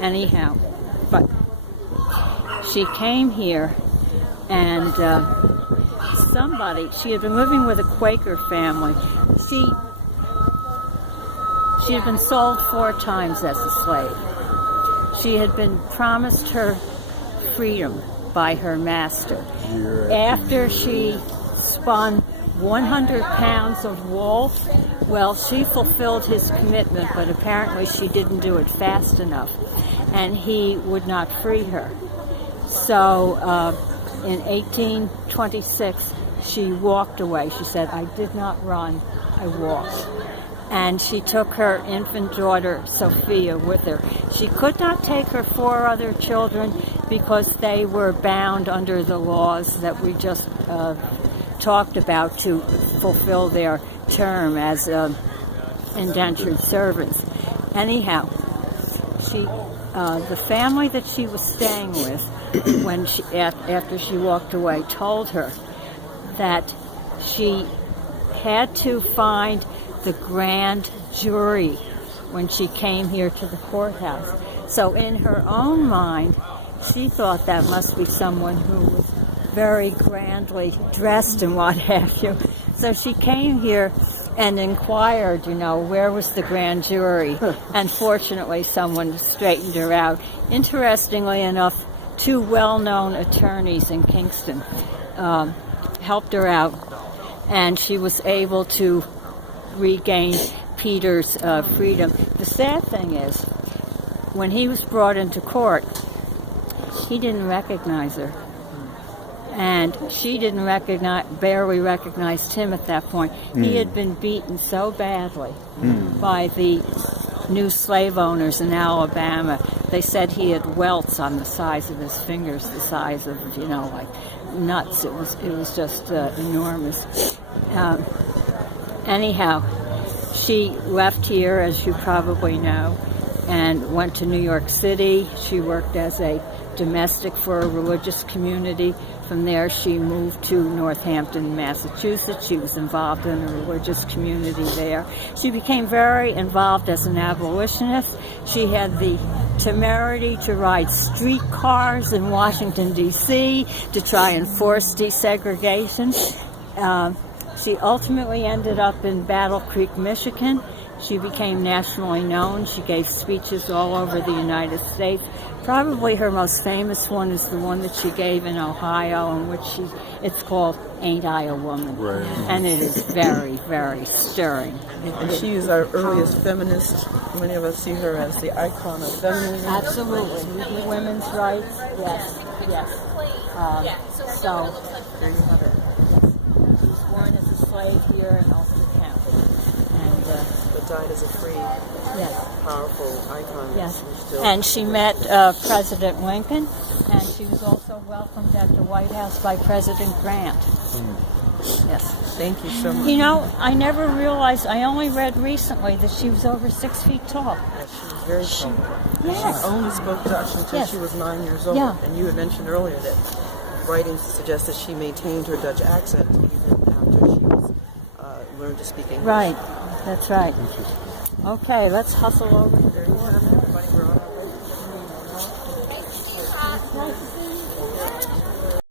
Anyhow, but she came here, and she had been living with a Quaker family. She had been sold 4 times as a slave. She had been promised her freedom by her master. After she spun 100 pounds of wool, well, she fulfilled his commitment, but apparently she didn't do it fast enough, and he would not free her. So in 1826, she walked away. She said, "I did not run, I walked." And she took her infant daughter, Sophia, with her. She could not take her 4 other children because they were bound under the laws that we just talked about to fulfill their term as indentured servants. Anyhow, the family that she was staying with after she walked away told her that she had to find the grand jury when she came here to the courthouse. So in her own mind, she thought that must be someone who was very grandly dressed and what have you. So she came here and inquired, where was the grand jury? And fortunately, someone straightened her out. Interestingly enough, 2 well-known attorneys in Kingston helped her out, and she was able to regain Peter's freedom. The sad thing is, when he was brought into court, he didn't recognize her. And she barely recognized him at that point. He had been beaten so badly by the new slave owners in Alabama. They said he had welts on the size of his fingers, the size of, like nuts. It was just enormous. Anyhow, she left here, as you probably know, and went to New York City. She worked as a domestic for a religious community. From there, she moved to Northampton, Massachusetts. She was involved in a religious community there. She became very involved as an abolitionist. She had the temerity to ride streetcars in Washington, D.C. to try and force desegregation. She ultimately ended up in Battle Creek, Michigan. She became nationally known. She gave speeches all over the United States. Probably her most famous one is the one that she gave in Ohio, in which it's called "Ain't I a Woman?" Right. And it is very, very stirring. And she is our earliest feminist. Many of us see her as the icon of feminism. Absolutely. Women's rights, yes. So, There you have it. she was born as a slave here in Ulster County. And, But died as a free, powerful icon. yes. Still. And she met President Lincoln, and she was also welcomed at the White House by President Grant. Yes. Thank you so much. I never realized, I only read recently that she was over 6 feet tall. Yes, she was very tall. Yes. She only spoke Dutch until Yes. she was 9 years old. Yeah. And you had mentioned earlier that writings suggest that she maintained her Dutch accent even after she was learned to speak English. Right. That's right. Okay, let's hustle over. There you have it.